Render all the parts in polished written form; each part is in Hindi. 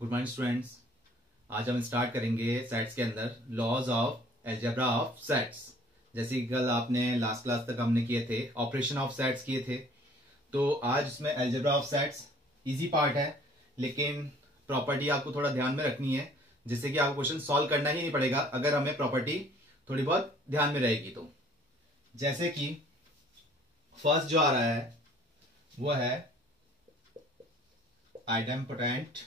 Good morning students. आज हम स्टार्ट करेंगे सेट्स के अंदर laws of algebra of sets. जैसे कि कल आपने लास्ट क्लास तक हमने किए थे ऑपरेशन ऑफ सेट्स किए थे, तो आज इसमें algebra of sets easy part है, लेकिन प्रॉपर्टी आपको थोड़ा ध्यान में रखनी है जिससे कि आपको क्वेश्चन सॉल्व करना ही नहीं पड़ेगा अगर हमें प्रॉपर्टी थोड़ी बहुत ध्यान में रहेगी तो। जैसे कि फर्स्ट जो आ रहा है वो है आइडेम्पोटेंट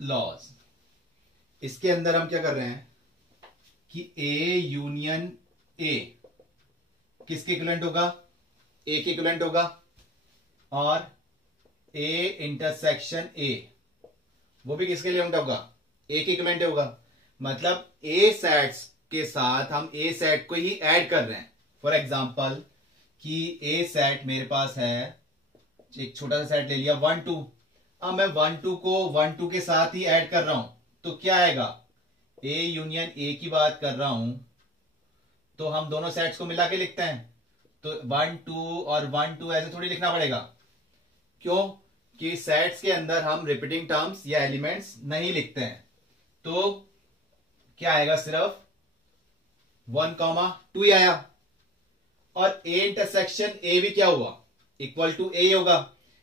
लॉज। इसके अंदर हम क्या कर रहे हैं कि ए यूनियन ए किसके इक्विवेलेंट होगा? ए के इक्विवेलेंट होगा, और ए इंटरसेक्शन ए वो भी किसके इक्विवेलेंट होगा? ए के इक्विवेलेंट होगा। मतलब ए सेट्स के साथ हम ए सेट को ही ऐड कर रहे हैं। फॉर एग्जांपल कि ए सेट मेरे पास है, एक छोटा सा सेट ले लिया 1 2। अब मैं 1 2 को 1 2 के साथ ही ऐड कर रहा हूं तो क्या आएगा? ए यूनियन ए की बात कर रहा हूं तो हम दोनों सेट्स को मिला के लिखते हैं, तो 1 2 और 1 2 ऐसे थोड़ी लिखना पड़ेगा। क्यों? कि सेट्स के अंदर हम रिपीटिंग टर्म्स या एलिमेंट्स नहीं लिखते हैं। तो क्या आएगा? सिर्फ 1 2 ही आया। और ए इंटरसेक्शन ए भी क्या हुआ? इक्वल टू ए होगा,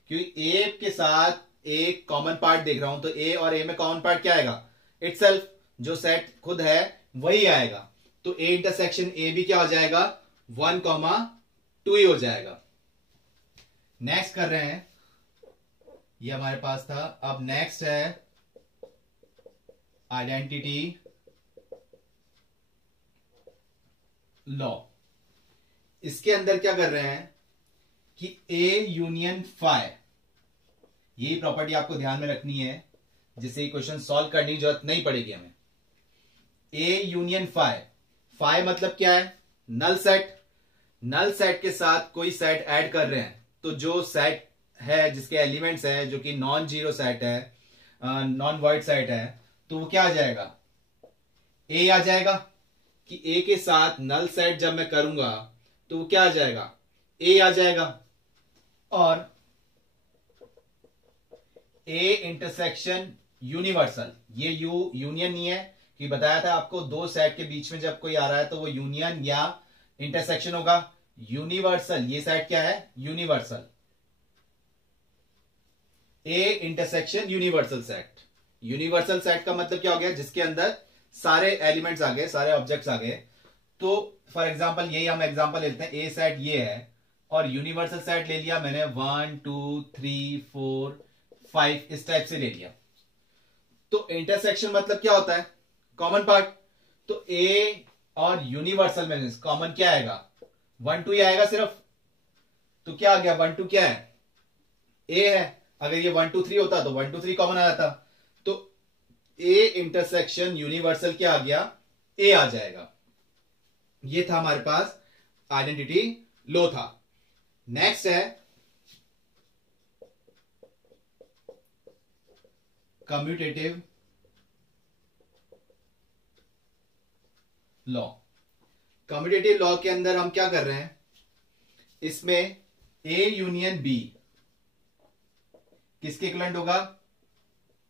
क्योंकि ए के साथ एक कॉमन पार्ट देख रहा हूं तो ए और ए में कॉमन पार्ट क्या आएगा? इटसेल्फ, जो सेट खुद है वही आएगा। तो ए इंटरसेक्शन ए भी क्या हो जाएगा? 1 2 ही हो जाएगा। नेक्स्ट कर रहे हैं, ये हमारे पास था। अब नेक्स्ट है आइडेंटिटी लॉ। इसके अंदर क्या कर रहे हैं कि ए यूनियन फाई, यही प्रॉपर्टी आपको ध्यान में रखनी है जिससे क्वेश्चन सॉल्व करने की जरूरत नहीं पड़ेगी हमें। ए यूनियन फाई, फाई मतलब क्या है? Null set. नल सेट के साथ कोई सेट ऐड कर रहे हैं तो जो सेट है जिसके एलिमेंट्स है जो कि नॉन जीरो सेट है, नॉन वॉइड सेट है, तो वो क्या आ जाएगा? ए आ जाएगा। कि ए के साथ नल सेट जब मैं करूंगा तो वो क्या आ जाएगा? ए आ जाएगा। और ए इंटरसेक्शन यूनिवर्सल, ये यूनियन नहीं है कि बताया था आपको दो सेट के बीच में जब कोई आ रहा है तो वो यूनियन या इंटरसेक्शन होगा। यूनिवर्सल, ये सेट क्या है? Universal. A intersection universal set. Universal set का मतलब क्या हो गया? जिसके अंदर सारे एलिमेंट्स आ गए, सारे ऑब्जेक्ट्स आ गए। तो फॉर एग्जांपल यही हम एग्जांपल लेते हैं, ए सेट ये है और यूनिवर्सल सेट ले लिया मैंने 1 2 3 4 5 इस टाइप से ले लिया। तो इंटरसेक्शन मतलब क्या होता है? Common part. तो ए और यूनिवर्सल में कॉमन क्या आएगा? 1 2 ही आएगा सिर्फ। तो क्या आ गया? 1 2 क्या है? ए है। अगर ये 1 2 3 होता तो 1 2 3 कॉमन आ जाता। तो ए इंटरसेक्शन यूनिवर्सल क्या आ गया? ए आ जाएगा। ये था हमारे पास आइडेंटिटी लॉ था। नेक्स्ट है कम्यूटेटिव लॉ। कम्यूटेटिव लॉ के अंदर हम क्या कर रहे हैं? इसमें ए यूनियन बी किसके इक्विवेलेंट होगा?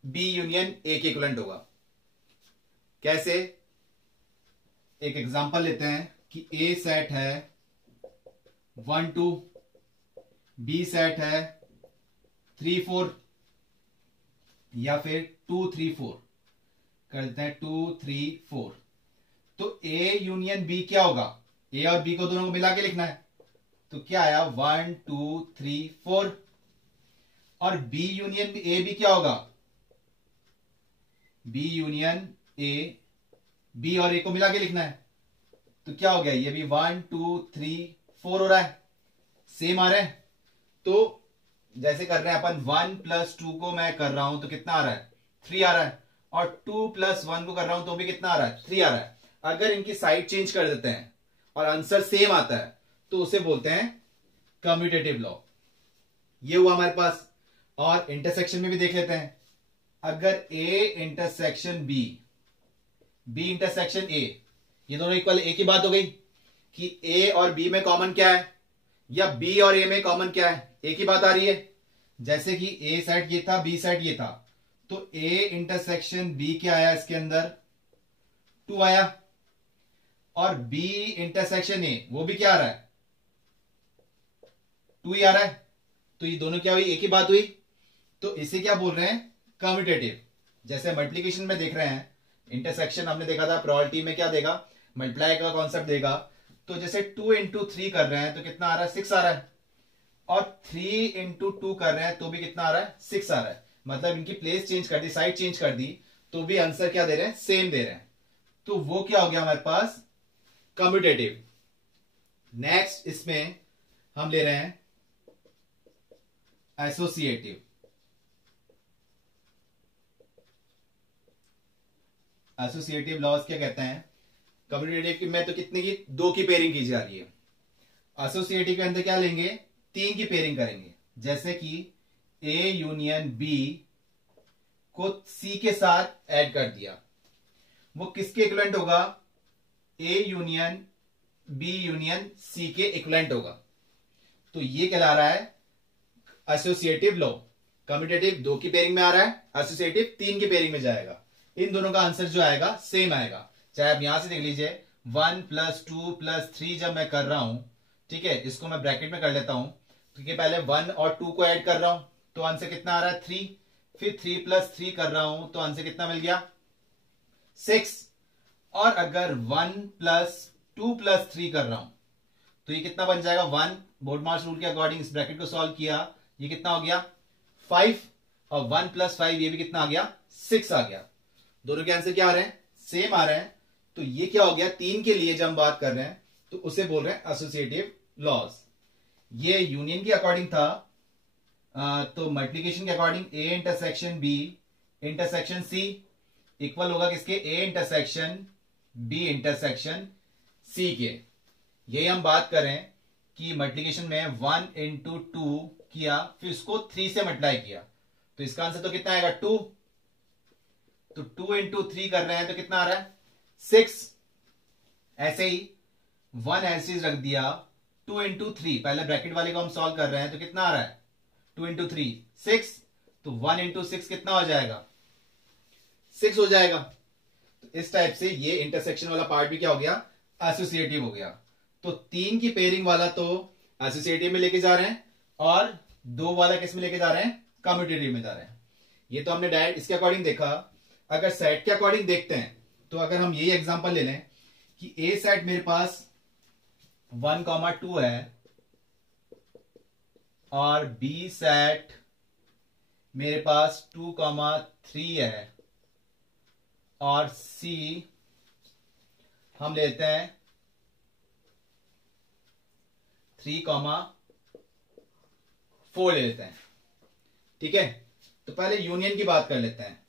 बी यूनियन ए के इक्विवेलेंट होगा। कैसे? एक एग्जांपल लेते हैं कि ए सेट है 1 2, बी सेट है 3 4, या फिर 2 3 4 कर देते हैं 2 3 4। तो ए यूनियन बी क्या होगा? ए और बी को दोनों को मिला के लिखना है। तो क्या आया? 1 2 3 4। और बी यूनियन ए भी क्या होगा? बी यूनियन ए, बी और ए को मिला के लिखना है। तो क्या हो गया? ये भी 1 2 3 4 हो रहा है, सेम आ रहे हैं। तो जैसे कर रहे हैं अपन 1 + 2 को मैं कर रहा हूं तो कितना आ रहा है? 3 आ रहा है। और 2 + 1 को कर रहा हूं तो भी कितना आ रहा है? 3 आ रहा है। अगर इनकी साइड चेंज कर देते हैं और आंसर सेम आता है तो उसे बोलते हैं कम्यूटेटिव लॉ। ये हुआ हमारे पास। और इंटरसेक्शन में भी देख लेते हैं। अगर A intersection B, B intersection A, ये दोनों इक्वल, ए की बात हो गई कि ए और बी में कॉमन क्या है या बी और ए में कॉमन क्या है? ए की बात आ रही है। जैसे कि ए सेट ये था, बी सेट ये था, तो ए इंटरसेक्शन बी क्या आया इसके अंदर, 2 आया, और बी इंटरसेक्शन ए वो भी क्या आ रहा है, 2 ही आ रहा है। तो ये दोनों क्या हुई, एक ही बात हुई। तो इसे क्या बोल रहे हैं, कम्यूटेटिव। जैसे मल्टीप्लीकेशन में देख रहे हैं, इंटरसेक्शन हमने देखा था, प्रोबेबिलिटी में क्या देगा, मल्टीप्लाई का कॉन्सेप्ट देगा। तो जैसे 2 इंटू 3 कर रहे हैं तो कितना आ रहा है, 6 आ रहा है, और 3 इंटू 2 कर रहे हैं तो भी कितना आ रहा है, 6 आ रहा है। मतलब इनकी प्लेस चेंज कर दी, साइड चेंज कर दी, तो भी आंसर क्या दे रहे हैं, सेम दे रहे हैं। तो वो क्या हो गया हमारे पास, कम्यूटेटिव। नेक्स्ट इसमें हम ले रहे हैं एसोसिएटिव। एसोसिएटिव लॉज क्या कहते हैं, कम्यूटेटिव में तो कितने की, 2 की पेयरिंग की जा रही है। एसोसिएटिव के अंदर क्या लेंगे, 3 की पेयरिंग करेंगे। जैसे कि ए यूनियन बी को सी के साथ ऐड कर दिया, वो किसके इक्विवेलेंट होगा, A union B union C के इक्विवेलेंट होगा। तो ये कहला रहा है एसोसिएटिव लॉ। कम्यूटेटिव 2 की पेयरिंग में आ रहा है, एसोसिएटिव 3 की पेयरिंग में जाएगा। इन दोनों का आंसर जो आएगा सेम आएगा। चाहे आप यहां से देख लीजिए 1 + 2 + 3 जब मैं कर रहा हूं, ठीक है, इसको मैं ब्रैकेट में कर लेता हूं, क्योंकि पहले 1 और 2 को ऐड कर रहा हूं तो आंसर कितना आ रहा है, 3। फिर 3 + 3 कर रहा हूं तो आंसर कितना मिल गया, 6। और अगर 1 + 2 + 3 कर रहा हूं तो ये कितना बन जाएगा, 1। बोर्ड मार्क्स रूल के अकॉर्डिंग इस ब्रैकेट को सॉल्व किया, ये कितना हो गया, 5। और 1 + 5 ये भी कितना आ गया, 6 आ गया। दोनों के आंसर क्या आ रहे हैं, सेम आ रहे हैं। तो ये क्या हो गया, 3 के लिए जब हम बात कर रहे हैं तो उसे बोल रहे हैं एसोसिएटिव लॉज। ये यूनियन के अकॉर्डिंग था, तो मल्टीप्लिकेशन के according A intersection B intersection C equal होगा किसके, A intersection B intersection C के। यही हम बात करें कि मल्टीप्लिकेशन में 1 इंटू 2 किया, फिर उसको 3 से मल्टीप्लाई किया, तो इसका आंसर तो कितना आएगा, 2। तो 2 इंटू 3 कर रहे हैं तो कितना आ रहा है, 6। ऐसे ही 1 ऐसे रख दिया, 2 इंटू 3 पहले ब्रैकेट वाले को हम सॉल्व कर रहे हैं तो कितना आ रहा है, 2 इंटू 3 6। तो 1 इंटू 6 कितना हो जाएगा, 6 हो जाएगा। तो इस टाइप से ये इंटरसेक्शन वाला पार्ट भी क्या हो गया, एसोसिएटिव हो गया। तो 3 की पेयरिंग वाला तो एसोसिएटिव में लेके जा रहे हैं, और 2 वाला किस में लेके जा रहे हैं, कम्यूटेटिव में जा रहे हैं। ये तो हमने डायरेक्ट इसके अकॉर्डिंग देखा। अगर सेट के अकॉर्डिंग देखते हैं तो अगर हम यही एग्जांपल ले लें कि ए सेट मेरे पास 1, 2 है, और बी सेट मेरे पास 2, 3 है, और सी हम लेते हैं 3, 4 ले लेते हैं। ठीक है, तो पहले यूनियन की बात कर लेते हैं।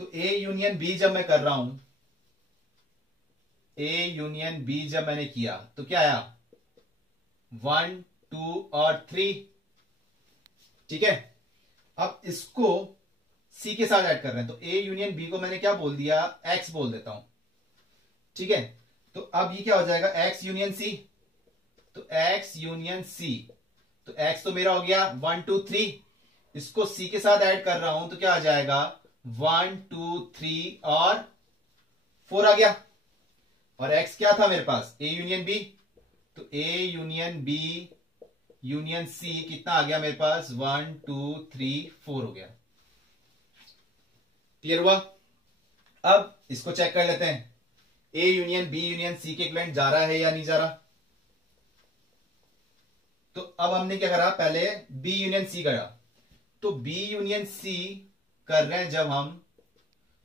तो ए यूनियन बी जब मैं कर रहा हूं, ए यूनियन बी जब मैंने किया तो क्या आया, 1, 2 और 3। ठीक है, अब इसको सी के साथ ऐड कर रहे हैं, तो ए यूनियन बी को मैंने क्या बोल दिया, एक्स बोल देता हूं। ठीक है, तो अब ये क्या हो जाएगा, एक्स यूनियन सी। तो एक्स यूनियन सी, तो एक्स तो मेरा हो गया 1, 2, 3, इसको सी के साथ ऐड कर रहा हूं तो क्या आ जाएगा, 1, 2, 3 और 4 आ गया। और एक्स क्या था मेरे पास, ए यूनियन बी, तो A union B union C कितना आ गया मेरे पास, 1, 2, 3, 4 हो गया। क्लियर हुआ। अब इसको चेक कर लेते हैं, A union B union C के इक्विवेलेंट जा रहा है या नहीं जा रहा। तो अब हमने क्या करा, पहले बी यूनियन सी करा, तो बी यूनियन सी कर रहे हैं जब हम,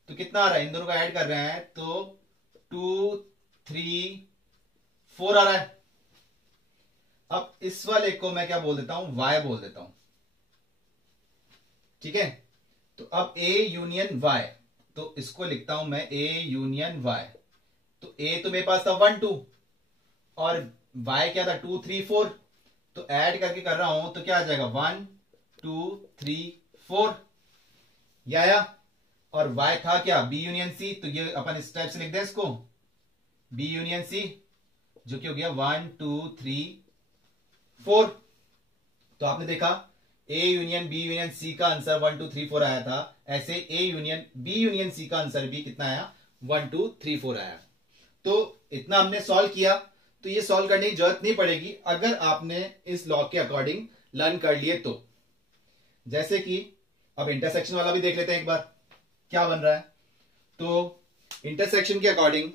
तो कितना आ रहा है, इन दोनों का ऐड कर रहे हैं तो 2, 3, 4 आ रहा है। अब इस वाले को मैं क्या बोल देता हूं, y बोल देता हूं। ठीक है, तो अब a यूनियन y, तो इसको लिखता हूं मैं a यूनियन y। तो a तो मेरे पास था 1, 2, और y क्या था, 2, 3, 4, तो ऐड करके कर रहा हूं तो क्या आ जाएगा, 1, 2, 3, 4 ये आया। और y था क्या, b यूनियन c, तो ये अपन इस टाइप से लिख दें इसको, b यूनियन c, जो कि हो गया 1, 2, 3, 4। तो आपने देखा A union B union C का आंसर 1 2 3 4 आया था, ऐसे A union B union C का आंसर भी कितना आया, 1 2 3 4 आया। तो इतना हमने सॉल्व किया, तो ये सॉल्व करने की जरूरत नहीं पड़ेगी अगर आपने इस लॉ के अकॉर्डिंग लर्न कर लिए तो। जैसे कि अब इंटरसेक्शन वाला भी देख लेते हैं एक बार क्या बन रहा है। तो इंटरसेक्शन के अकॉर्डिंग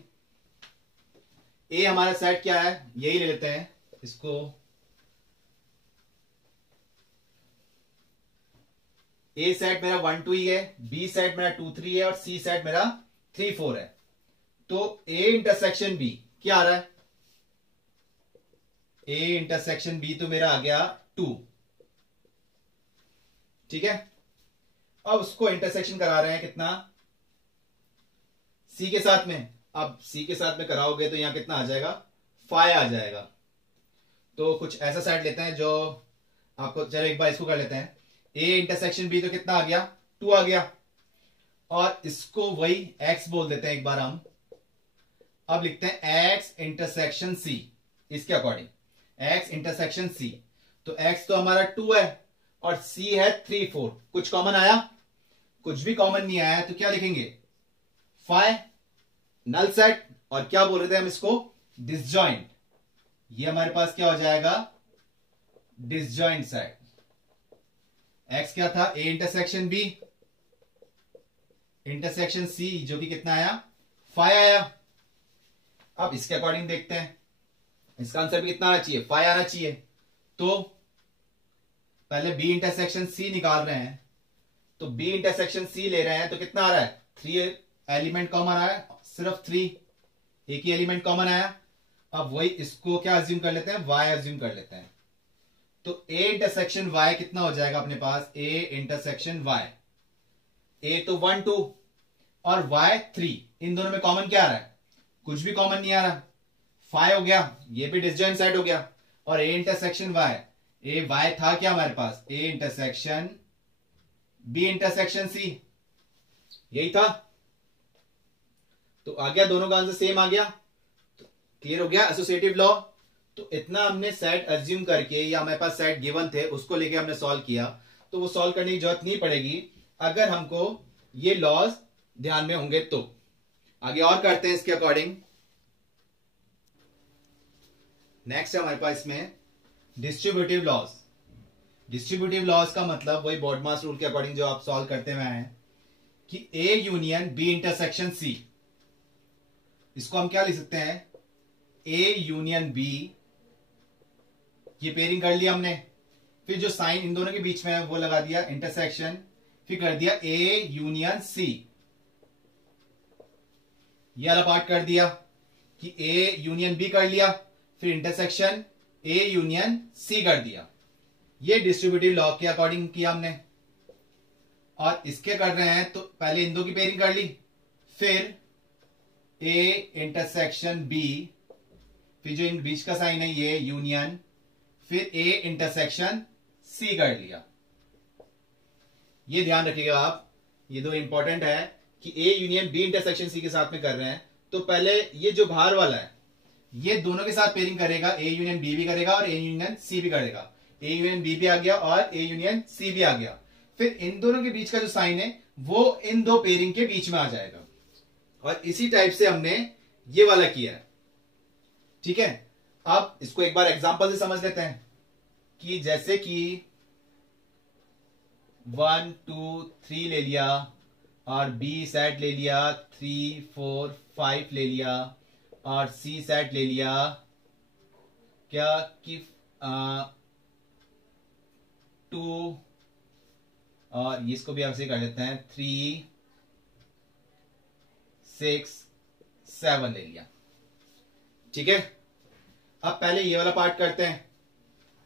ए हमारा सेट क्या है, यही ले लेते हैं इसको। ए सेट मेरा 1 2 ही है, बी सेट मेरा 2 3 है और सी सेट मेरा 3 4 है। तो ए इंटरसेक्शन बी क्या आ रहा है, ए इंटरसेक्शन बी तो मेरा आ गया 2, ठीक है। अब उसको इंटरसेक्शन करा रहे हैं कितना, सी के साथ में। अब सी के साथ में कराओगे तो यहां कितना आ जाएगा, 5 आ जाएगा। तो कुछ ऐसा सेट लेते हैं जो आपको, चलो एक बार इसको कर लेते हैं। ए इंटरसेक्शन बी तो कितना आ गया, 2 आ गया, और इसको वही एक्स बोल देते हैं एक बार हम। अब लिखते हैं एक्स इंटरसेक्शन सी, इसके अकॉर्डिंग एक्स इंटरसेक्शन सी। तो एक्स तो हमारा 2 है और सी है 3 4। कुछ कॉमन आया, कुछ भी कॉमन नहीं आया, तो क्या लिखेंगे, 5 नल सेट, और क्या बोल रहे थे हम इसको, डिसजॉइंट। ये हमारे पास क्या हो जाएगा, डिसजॉइंट सेट। एक्स क्या था, A intersection B intersection C, जो कि कितना आया, 5 आया। अब इसके अकॉर्डिंग देखते हैं, इसका आंसर भी कितना आना चाहिए, 5 आना चाहिए। तो पहले बी इंटरसेक्शन सी निकाल रहे हैं, तो बी इंटरसेक्शन सी ले रहे हैं तो कितना आ रहा है, 3 एलिमेंट कॉमन आ रहा है, सिर्फ 3, एक ही एलिमेंट कॉमन आया। अब वही इसको क्या अज्यूम कर लेते हैं, y अज्यूम कर लेते हैं। तो a इंटरसेक्शन y कितना हो जाएगा अपने पास, a इंटरसेक्शन y, a तो 1 2 और y 3, इन दोनों में कॉमन क्या आ रहा है, कुछ भी कॉमन नहीं आ रहा, 5 हो गया, ये भी डिसजॉइंट साइड हो गया। और a intersection y, a y था क्या हमारे पास, a intersection b intersection c, यही था। तो आ गया, दोनों का आंसर सेम आ गया। तो क्लियर हो गया एसोसिएटिव लॉ। तो इतना हमने सेट अज्यूम करके, या हमारे पास सेट गिवन थे उसको लेके हमने सॉल्व किया, तो वो सॉल्व करने की जरूरत नहीं पड़ेगी अगर हमको ये लॉज ध्यान में होंगे तो। आगे और करते हैं इसके अकॉर्डिंग। नेक्स्ट है हमारे पास इसमें डिस्ट्रीब्यूटिव लॉज। डिस्ट्रीब्यूटिव लॉज का मतलब वही बॉडमास रूल के अकॉर्डिंग जो आप सॉल्व करते हुए हैं कि A union B intersection C, इसको हम क्या लिख सकते हैं, ए यूनियन बी, ये पेयरिंग कर लिया हमने, फिर जो साइन इन दोनों के बीच में है वो लगा दिया इंटरसेक्शन, फिर कर दिया ए यूनियन सी, ये वाला पार्ट कर दिया कि ए यूनियन बी कर लिया, फिर इंटरसेक्शन ए यूनियन सी कर दिया। ये डिस्ट्रीब्यूटिव लॉ के अकॉर्डिंग किया हमने। और इसके कर रहे हैं तो पहले इन दो की पेयरिंग कर ली, फिर ए इंटरसेक्शन बी, फिर जो इन बीच का साइन है ये यूनियन, फिर ए इंटरसेक्शन सी कर लिया। ये ध्यान रखिएगा आप, ये दो इंपॉर्टेंट है कि A union B intersection C के साथ में कर रहे हैं, तो पहले ये जो बाहर वाला है ये दोनों के साथ पेयरिंग करेगा, ए यूनियन बी भी करेगा और ए यूनियन सी भी करेगा। ए यूनियन बी भी आ गया और ए यूनियन सी भी आ गया, फिर इन दोनों के बीच का जो साइन है वो इन दो पेयरिंग के बीच में आ जाएगा। और इसी टाइप से हमने ये वाला किया है, ठीक है। अब इसको एक बार एग्जांपल से समझ लेते हैं कि जैसे कि 1 2 3 ले लिया और बी सेट ले लिया, 3 4 5 ले लिया और सी सेट ले लिया, क्या कि 2, और इसको भी आपसे कर लेते हैं 3 6 7 ले लिया, ठीक है। अब पहले ये वाला पार्ट करते हैं।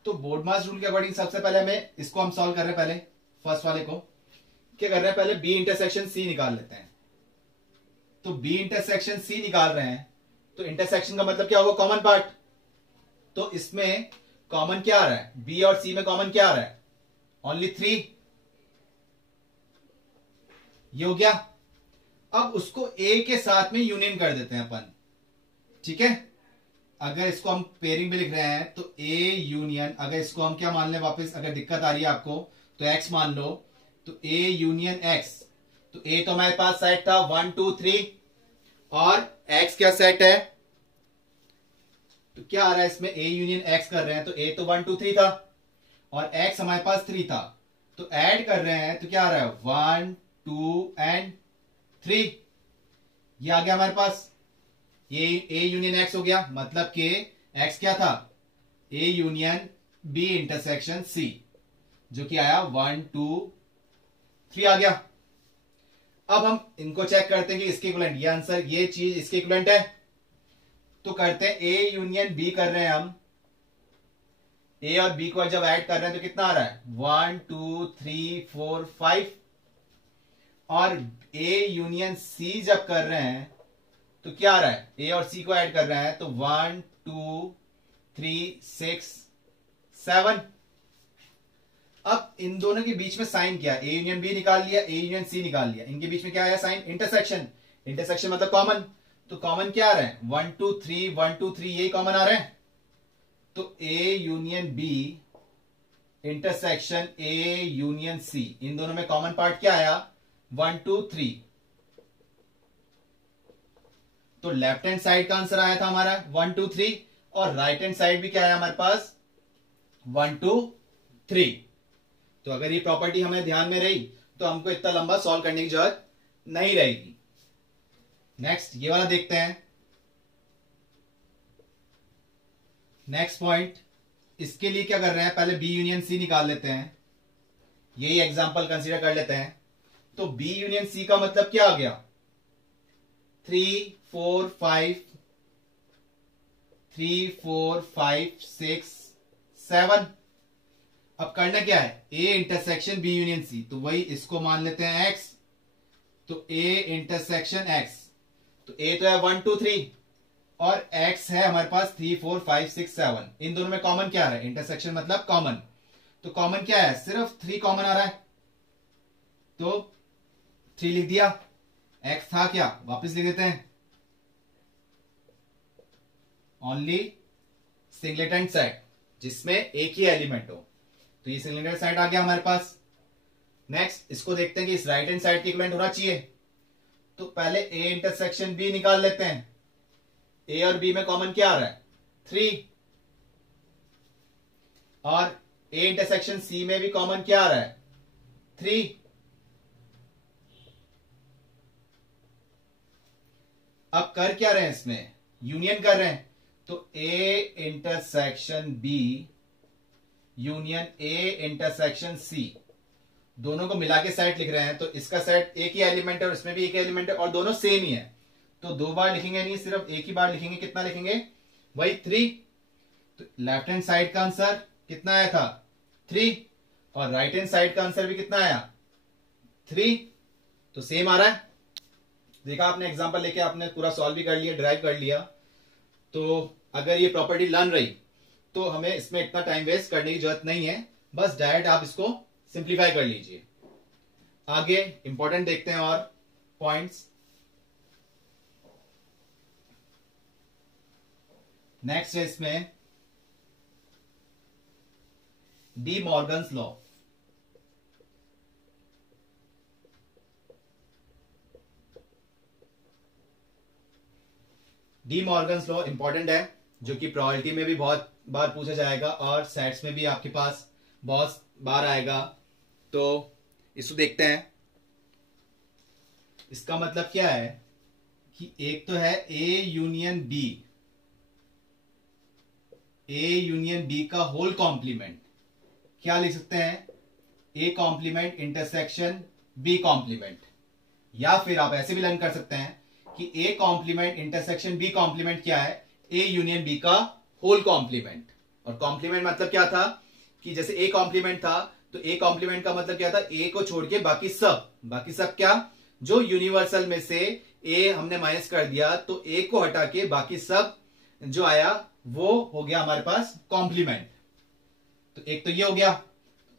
तो बोर्डमास रूल के अकॉर्डिंग सबसे पहले हमें इसको हम सॉल्व कर रहे हैं, पहले फर्स्ट वाले को क्या कर रहे हैं, पहले बी इंटरसेक्शन सी निकाल लेते हैं। तो बी इंटरसेक्शन सी निकाल रहे हैं, तो इंटरसेक्शन का मतलब क्या होगा, कॉमन पार्ट। तो इसमें कॉमन क्या आ रहा है, बी और सी में कॉमन क्या आ रहा है, ओनली 3, ये हो गया। अब उसको ए के साथ में यूनियन कर देते हैं अपन, ठीक है। अगर इसको हम पेयरिंग में लिख रहे हैं तो ए यूनियन, अगर इसको हम क्या मान लें वापस, अगर दिक्कत आ रही है आपको तो एक्स मान लो, तो ए यूनियन एक्स, तो ए तो हमारे पास सेट था 1 2 3 और एक्स क्या सेट है, तो क्या आ रहा है इसमें, ए यूनियन एक्स कर रहे हैं तो ए तो 1 2 3 था और एक्स हमारे पास 3 था, तो ऐड कर रहे हैं तो क्या आ रहा है 1 2 एंड 3, ये आ गया हमारे पास, ये ए यूनियन एक्स हो गया, मतलब कि एक्स क्या था, A union B intersection C, जो कि आया 1 2 3 आ गया। अब हम इनको चेक करते हैं कि इसके इक्विवेलेंट, ये आंसर, ये चीज इसके इक्विवेलेंट है, तो करते हैं ए यूनियन बी कर रहे हैं हम, ए और बी को जब ऐड कर रहे हैं तो कितना आ रहा है 1 2 3 4 5, और ए यूनियन सी जब कर रहे हैं तो क्या आ रहा है, ए और सी को ऐड कर रहे हैं तो 1 2 3 6 7। अब इन दोनों के बीच में साइन क्या, ए यूनियन बी निकाल लिया, ए यूनियन सी निकाल लिया, इनके बीच में क्या आया साइन, इंटरसेक्शन, इंटरसेक्शन मतलब कॉमन, तो कॉमन क्या आ रहा है 1 2 3 1 2 3, यही कॉमन आ रहा है, तो A union B intersection A union C, इन दोनों में कॉमन पार्ट क्या आया 1 2 3, तो लेफ्ट हैंड साइड का आंसर आया था हमारा 1 2 3 और राइट हैंड साइड भी क्या आया हमारे पास 1 2 3। तो अगर ये प्रॉपर्टी हमें ध्यान में रही तो हमको इतना लंबा सॉल्व करने की जरूरत नहीं रहेगी। नेक्स्ट ये वाला देखते हैं, नेक्स्ट पॉइंट, इसके लिए क्या कर रहे हैं, पहले बी यूनियन सी निकाल लेते हैं, यही एग्जांपल कंसीडर कर लेते हैं। तो बी यूनियन सी का मतलब क्या आ गया 3 4 5 3 4 5 6 7। अब करना क्या है, A intersection B union C, तो वही इसको मान लेते हैं एक्स, तो ए इंटरसेक्शन एक्स, तो ए तो है 1 2 3 और एक्स है हमारे पास 3 4 5 6 7, इन दोनों में कॉमन क्या आ रहा है, इंटरसेक्शन मतलब कॉमन, तो कॉमन क्या है, सिर्फ 3 कॉमन आ रहा है, तो 3 लिख दिया, एक्स था क्या, वापस लिख देते हैं, ओनली सिंगलेटन सेट जिसमें एक ही एलिमेंट हो, तो ये सिंगलेटन सेट आ गया हमारे पास। नेक्स्ट इसको देखते हैं कि इस राइट हैंड साइड की इक्विवेलेंट होना चाहिए, तो पहले ए इंटरसेक्शन बी निकाल लेते हैं, ए और बी में कॉमन क्या आ रहा है 3, और ए इंटरसेक्शन सी में भी कॉमन क्या आ रहा है 3। अब कर क्या रहे हैं, इसमें यूनियन कर रहे हैं, तो A intersection B union A intersection C, दोनों को मिला के सेट लिख रहे हैं, तो इसका सेट एक ही एलिमेंट है और इसमें भी एक ही एलिमेंट है और दोनों सेम ही है, तो 2 बार लिखेंगे नहीं, सिर्फ एक ही बार लिखेंगे, कितना लिखेंगे वही 3। तो लेफ्ट हैंड साइड का आंसर कितना आया था 3 और राइट हैंड साइड का आंसर भी कितना आया 3, तो सेम आ रहा है। देखा आपने एग्जांपल लेके आपने पूरा सॉल्व भी कर लिया, ड्राइव कर लिया, तो अगर ये प्रॉपर्टी लर्न रही तो हमें इसमें इतना टाइम वेस्ट करने की जरूरत नहीं है, बस डायरेक्ट आप इसको सिंप्लीफाई कर लीजिए। आगे इंपॉर्टेंट देखते हैं और पॉइंट्स। नेक्स्ट है इसमें D Morgan's law. D Morgan's law important है, जो कि प्रोबेबिलिटी में भी बहुत बार पूछा जाएगा और सेट्स में भी आपके पास बहुत बार आएगा, तो इसको देखते हैं। इसका मतलब क्या है कि एक तो है A union B, A union B का होल कॉम्प्लीमेंट, क्या लिख सकते हैं A complement intersection B complement, या फिर आप ऐसे भी लर्न कर सकते हैं कि A complement intersection B complement क्या है ए यूनियन बी का होल कॉम्प्लीमेंट। और कॉम्प्लीमेंट मतलब क्या था कि जैसे ए कॉम्प्लीमेंट था तो ए कॉम्प्लीमेंट का मतलब क्या था, ए को छोड़ के बाकी सब क्या, जो यूनिवर्सल में से ए हमने माइनस कर दिया तो ए को हटा के बाकी सब जो आया वो हो गया हमारे पास कॉम्प्लीमेंट। तो एक तो ये हो गया,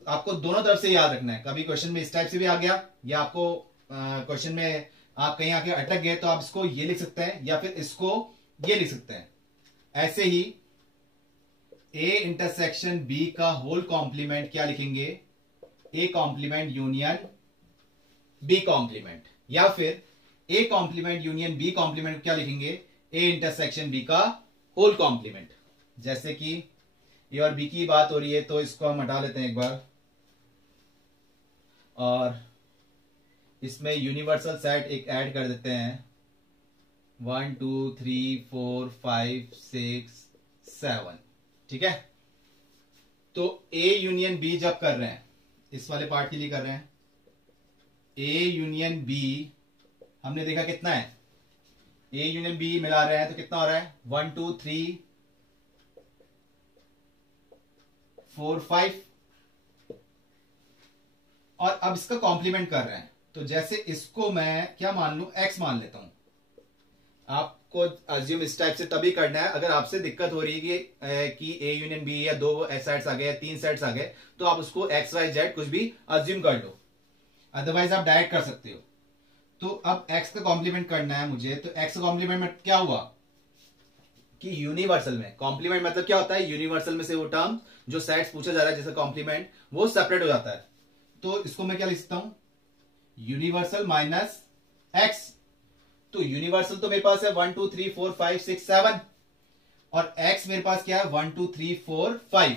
आपको दोनों तरफ से याद रखना है, कभी क्वेश्चन में इस टाइप से भी आ गया या आपको क्वेश्चन में आप कहीं आके अटक गए तो आप इसको ये लिख सकते हैं या फिर इसको ये लिख सकते हैं, ऐसे ही ए इंटरसेक्शन बी का होल कॉम्प्लीमेंट क्या लिखेंगे, A complement union B complement, या फिर A complement union B complement क्या लिखेंगे, ए इंटरसेक्शन बी का होल कॉम्प्लीमेंट। जैसे कि ए और बी की बात हो रही है तो इसको हम हटा लेते हैं एक बार, और इसमें यूनिवर्सल सेट एक ऐड कर देते हैं 1 2 3 4 5 6 7। ठीक है, तो ए यूनियन बी जब कर रहे हैं, इस वाले पार्ट के लिए कर रहे हैं, ए यूनियन बी हमने देखा कितना है, ए यूनियन बी मिला रहे हैं तो कितना हो रहा है 1 2 3 4 5, और अब इसका कॉम्प्लीमेंट कर रहे हैं, तो जैसे इसको मैं क्या मान लू, एक्स मान लेता हूं। आपको अज्यूम इस टाइप से तभी करना है अगर आपसे दिक्कत हो रही है कि ए यूनियन बी या 2 सेट्स आ गए या 3 सेट्स आ गए, तो आप उसको एक्स वाई जेड कुछ भी अज्यूम कर लो, अदरवाइज आप डायरेक्ट कर सकते हो। तो अब एक्स का कॉम्प्लीमेंट करना है मुझे, तो एक्स का कॉम्प्लीमेंट में क्या हुआ कि यूनिवर्सल में, कॉम्प्लीमेंट मतलब क्या होता है, यूनिवर्सल में से वो टर्म जो सेट्स पूछा जा रहा है जैसे कॉम्प्लीमेंट, वो सेपरेट हो जाता है। तो इसको मैं क्या लिख सकता हूं, यूनिवर्सल माइनस एक्स। तो यूनिवर्सल तो मेरे पास है 1 2 3 4 5 6 7, और एक्स मेरे पास क्या है 1 2 3 4 5।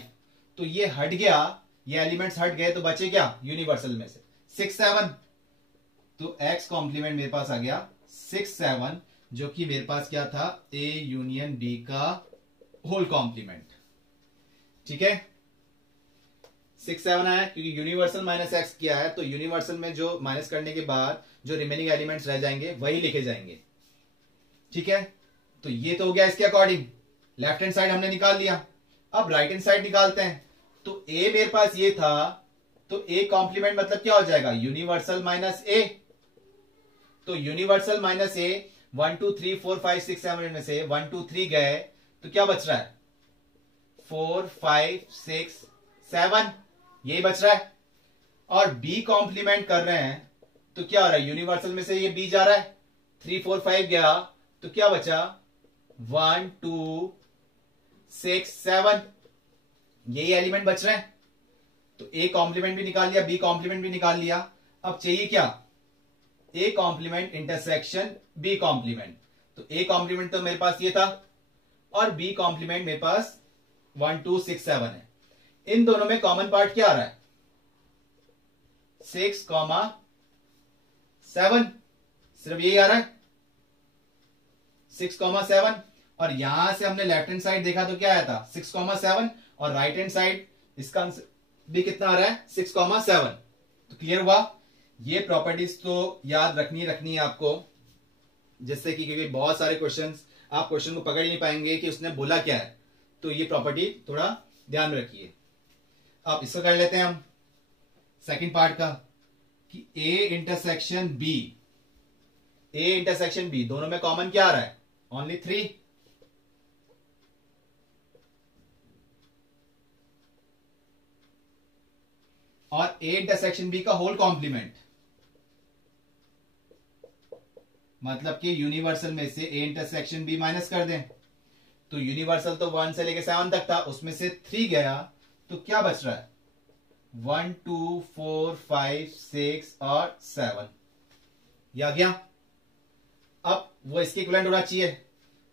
तो ये हट गया, ये एलिमेंट्स हट गए, तो बचे क्या यूनिवर्सल में से 6 7। तो एक्स कॉम्प्लीमेंट मेरे पास आ गया 6 7, जो कि मेरे पास क्या था, ए यूनियन बी का होल कॉम्प्लीमेंट। ठीक है, 6 7 आया क्योंकि यूनिवर्सल माइनस एक्स किया है, तो यूनिवर्सल में जो माइनस करने के बाद जो रिमेनिंग एलिमेंट्स रह जाएंगे वही लिखे जाएंगे। ठीक है, तो ये तो हो गया इसके अकॉर्डिंग, लेफ्ट हैंड साइड हमने निकाल लिया। अब राइट हैंड साइड निकालते हैं, तो ए मेरे पास ये था, तो ए कॉम्प्लीमेंट मतलब क्या हो जाएगा, यूनिवर्सल माइनस ए। तो यूनिवर्सल माइनस ए 1 2 3 4 5 6 7 में से 1 2 3 गए, तो क्या बच रहा है 4 5 6 7, यही बच रहा है। और बी कॉम्प्लीमेंट कर रहे हैं तो क्या हो रहा है, यूनिवर्सल में से ये बी जा रहा है, 3 4 5 गया, तो क्या बचा 1 2 6 7, यही एलिमेंट बच रहे हैं। तो ए कॉम्प्लीमेंट भी निकाल लिया, बी कॉम्प्लीमेंट भी निकाल लिया। अब चाहिए क्या, A complement intersection B complement. तो ए कॉम्प्लीमेंट तो मेरे पास ये था, और बी कॉम्प्लीमेंट मेरे पास 1 2 6 7 है। इन दोनों में कॉमन पार्ट क्या आ रहा है, 6 7, सिर्फ यही आ रहा है 6 7। और यहां से हमने लेफ्ट हैंड साइड देखा तो क्या आया था 6 7, और राइट हैंड साइड इसका भी कितना आ रहा है 6 7। तो क्लियर हुआ। ये प्रॉपर्टीज तो याद रखनी है आपको, जिससे कि क्योंकि बहुत सारे क्वेश्चंस आप क्वेश्चन को पकड़ ही नहीं पाएंगे कि उसने बोला क्या है, तो ये प्रॉपर्टी थोड़ा ध्यान रखिए। अब इसको कर लेते हैं हम सेकंड पार्ट का, कि A intersection B, A intersection B दोनों में कॉमन क्या आ रहा है, ओनली 3। और ए इंटरसेक्शन बी का होल कॉम्प्लीमेंट, मतलब कि यूनिवर्सल में से ए इंटरसेक्शन बी माइनस कर दें, तो यूनिवर्सल तो 1 से लेकर 7 तक था, उसमें से 3 गया, तो क्या बच रहा है 1 2 4 5 6 और 7, ये आ गया। अब वो इसके इक्विवेलेंट होना चाहिए,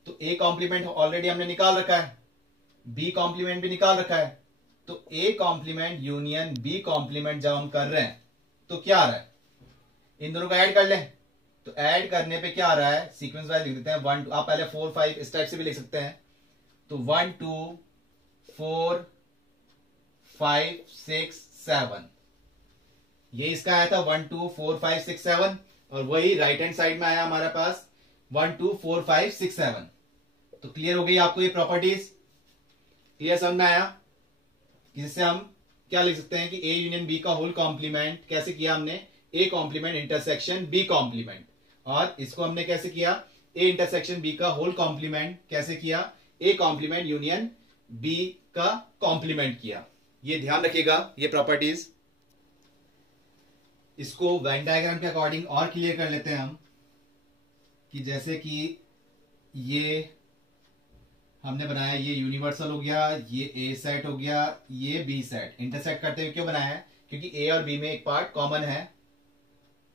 तो ए कॉम्प्लीमेंट ऑलरेडी हमने निकाल रखा है, बी कॉम्प्लीमेंट भी निकाल रखा है, तो A complement union B complement जब हम कर रहे हैं तो क्या आ रहा है, इन दोनों को ऐड कर लें। तो ऐड करने पे क्या आ रहा है, सीक्वेंस वाइज लिख देते हैं 1 2, आप पहले 4 5 इस टाइप से भी लिख सकते हैं। तो 1 2 4 5 6 7, ये इसका आया था 1 2 4 5 6 7, और वही राइट हैंड साइड में आया हमारे पास 1 2 4 5 6 7। तो क्लियर हो गई आपको ये प्रॉपर्टीज, क्लियर समझ में आया, जिससे हम क्या लिख सकते हैं कि ए यूनियन बी का होल कॉम्प्लीमेंट कैसे किया हमने, A complement intersection B complement, और इसको हमने कैसे किया, ए इंटरसेक्शन बी का होल कॉम्प्लीमेंट कैसे किया, ए कॉम्प्लीमेंट यूनियन बी का कॉम्प्लीमेंट किया। ये ध्यान रखिएगा ये प्रॉपर्टीज। इसको वेन डायग्राम के अकॉर्डिंग और क्लियर कर लेते हैं हम, कि जैसे कि ये हमने बनाया, ये यूनिवर्सल हो गया, ये ए सेट हो गया, ये बी सेट। इंटरसेक्ट करते हुए क्यों बनाया है? क्योंकि ए और बी में एक पार्ट कॉमन है,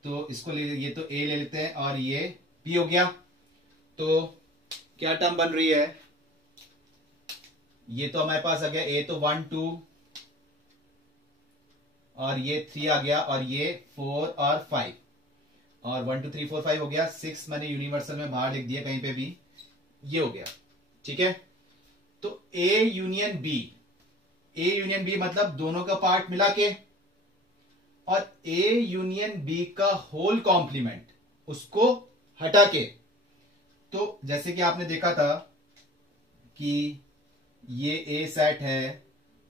तो इसको ले, ये तो ए ले लेते हैं और ये बी हो गया। तो क्या टर्म बन रही है? ये तो हमारे पास आ गया, ए तो 1 2 और ये 3 आ गया, और ये 4 और 5, और 1 2 3 4 5 हो गया। 6 मैंने यूनिवर्सल में बाहर लिख दिया कहीं पे भी, ये हो गया। ठीक है, तो A union B, A union B मतलब दोनों का पार्ट मिला के, और ए यूनियन बी का होल कॉम्प्लीमेंट उसको हटा के। तो जैसे कि आपने देखा था कि ये ए सेट है,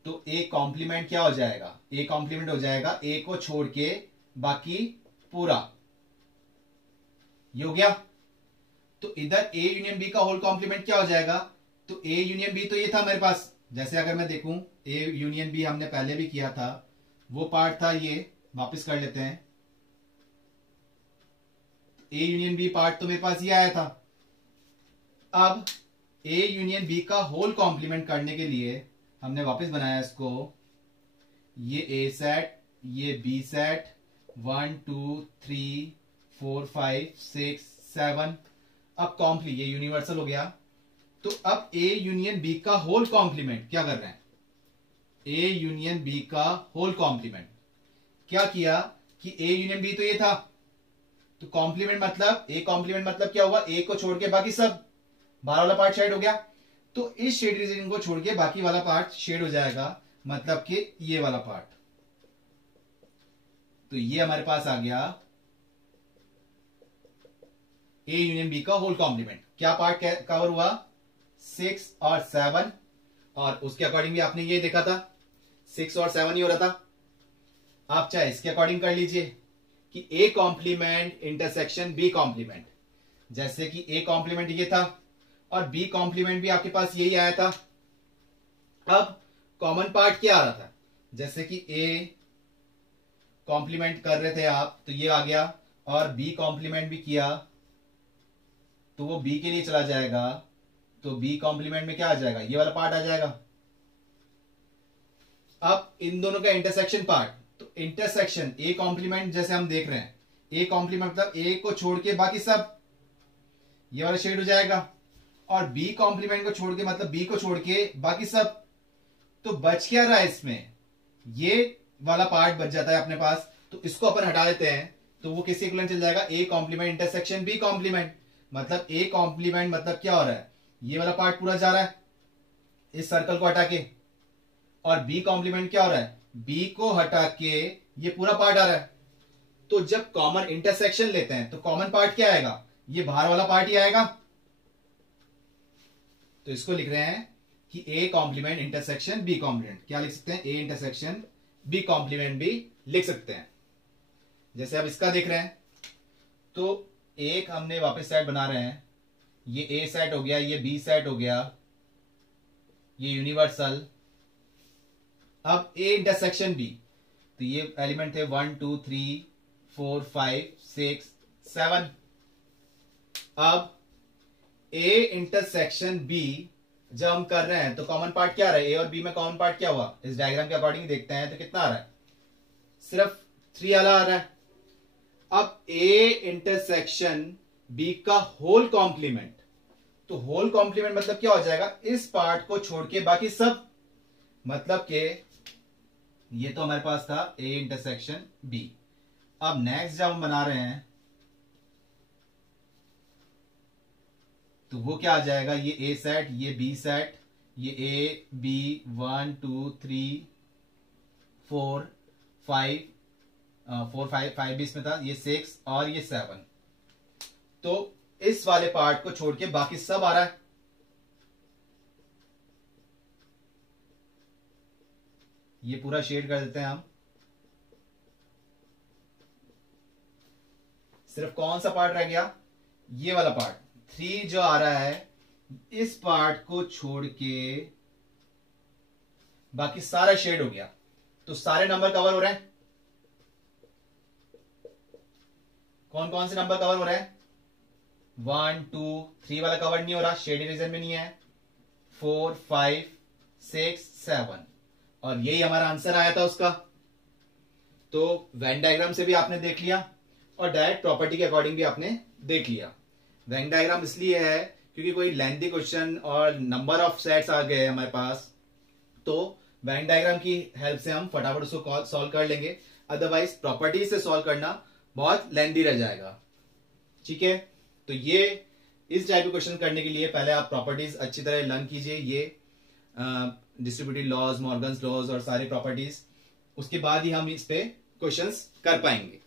तो ए कॉम्प्लीमेंट क्या हो जाएगा? ए कॉम्प्लीमेंट हो जाएगा ए को छोड़ के बाकी पूरा, ये हो गया। तो इधर ए यूनियन बी का होल कॉम्प्लीमेंट क्या हो जाएगा? तो ए यूनियन बी तो ये था मेरे पास, जैसे अगर मैं देखूं ए यूनियन बी हमने पहले भी किया था, वो पार्ट था ये, वापस कर लेते हैं। ए यूनियन बी पार्ट तो मेरे पास ये आया था। अब ए यूनियन बी का होल कॉम्प्लीमेंट करने के लिए हमने वापस बनाया इसको, ये ए सेट, ये बी सेट, 1 2 3 4 5 6 7। अब कॉम्प्ली, ये यूनिवर्सल हो गया। तो अब ए यूनियन बी का होल कॉम्प्लीमेंट क्या कर रहे हैं? ए यूनियन बी का होल कॉम्प्लीमेंट क्या किया कि ए यूनियन बी तो ये था, तो कॉम्प्लीमेंट मतलब ए कॉम्प्लीमेंट मतलब क्या हुआ? ए को छोड़ के बाकी सब, बाहर वाला पार्ट शेड हो गया। तो इस शेड रीजन को छोड़ के बाकी वाला पार्ट शेड हो जाएगा, मतलब कि ये वाला पार्ट। तो ये हमारे पास आ गया ए यूनियन बी का होल कॉम्प्लीमेंट। क्या पार्ट कवर हुआ? 6 और 7, और उसके अकॉर्डिंग भी आपने ये देखा था 6 और 7 ही हो रहा था। आप चाहे इसके अकॉर्डिंग कर लीजिए कि A complement intersection B complement, जैसे कि ए कॉम्प्लीमेंट ये था और बी कॉम्प्लीमेंट भी आपके पास यही आया था। अब कॉमन पार्ट क्या आ रहा था? जैसे कि ए कॉम्प्लीमेंट कर रहे थे आप, तो ये आ गया, और बी कॉम्प्लीमेंट भी किया तो वो बी के लिए चला जाएगा, तो बी कॉम्प्लीमेंट में क्या आ जाएगा? ये वाला पार्ट आ जाएगा। अब इन दोनों का इंटरसेक्शन पार्ट, तो इंटरसेक्शन ए कॉम्प्लीमेंट जैसे हम देख रहे हैं, ए कॉम्प्लीमेंट मतलब ए को छोड़ के बाकी सब, ये वाला शेड हो जाएगा, और बी कॉम्प्लीमेंट को छोड़ के मतलब बी को छोड़ के बाकी सब। तो बच क्या रहा है इसमें? ये वाला पार्ट बच जाता है अपने पास, तो इसको अपन हटा देते हैं, तो वो किसके इक्विवेलेंट चल जाएगा? A complement intersection B complement. मतलब ए कॉम्प्लीमेंट मतलब क्या हो रहा है? ये वाला पार्ट पूरा जा रहा है इस सर्कल को हटा के, और बी कॉम्प्लीमेंट क्या हो रहा है? बी को हटा के ये पूरा पार्ट आ रहा है। तो जब कॉमन इंटरसेक्शन लेते हैं तो कॉमन पार्ट क्या आएगा? ये बाहर वाला पार्ट ही आएगा। तो इसको लिख रहे हैं कि A complement intersection B complement. क्या लिख सकते हैं? ए इंटरसेक्शन बी कॉम्प्लीमेंट भी लिख सकते हैं। जैसे अब इसका देख रहे हैं, तो एक हमने वापस सेट बना रहे हैं, ये ए सेट हो गया, ये बी सेट हो गया, ये यूनिवर्सल। अब ए इंटरसेक्शन बी, तो ये एलिमेंट थे 1 2 3 4 5 6 7। अब ए इंटरसेक्शन बी जब हम कर रहे हैं तो कॉमन पार्ट क्या आ रहा है? ए और बी में कॉमन पार्ट क्या हुआ? इस डायग्राम के अकॉर्डिंग देखते हैं तो कितना आ रहा है? सिर्फ 3 वाला आ रहा है। अब ए इंटरसेक्शन बी का होल कॉम्प्लीमेंट, तो होल कॉम्प्लीमेंट मतलब क्या हो जाएगा? इस पार्ट को छोड़ के बाकी सब, मतलब के ये तो हमारे पास था ए इंटरसेक्शन बी। अब नेक्स्ट जब हम बना रहे हैं तो वो क्या आ जाएगा? ये ए सेट, ये बी सेट, ये ए बी 1 2 3 4 5 4 5 भी इसमें था, ये 6 और ये 7। तो इस वाले पार्ट को छोड़ के बाकी सब आ रहा है। ये पूरा शेड कर देते हैं हम। सिर्फ कौन सा पार्ट रह गया? ये वाला पार्ट 3 जो आ रहा है, इस पार्ट को छोड़ के बाकी सारा शेड हो गया। तो सारे नंबर कवर हो रहे हैं। कौन कौन से नंबर कवर हो रहे हैं? 1 2 3 वाला कवर नहीं हो रहा, शेड रीजन में नहीं है। 4 5 6 7 और यही हमारा आंसर आया था उसका। तो वेन डायग्राम से भी आपने देख लिया और डायरेक्ट प्रॉपर्टी के अकॉर्डिंग भी आपने देख लिया। वेन डायग्राम इसलिए है क्योंकि कोई लेंथी क्वेश्चन और नंबर ऑफ सेट्स आ गए हमारे पास, तो वेन डायग्राम की हेल्प से हम फटाफट उसको सॉल्व कर लेंगे, अदरवाइज प्रॉपर्टी से सॉल्व करना बहुत लेंथी रह जाएगा। ठीक है, तो ये इस टाइप के क्वेश्चन करने के लिए पहले आप प्रॉपर्टीज अच्छी तरह लर्न कीजिए, ये डिस्ट्रीब्यूटिव लॉज, मॉर्गन्स लॉज और सारी प्रॉपर्टीज, उसके बाद ही हम इस पे क्वेश्चंस कर पाएंगे।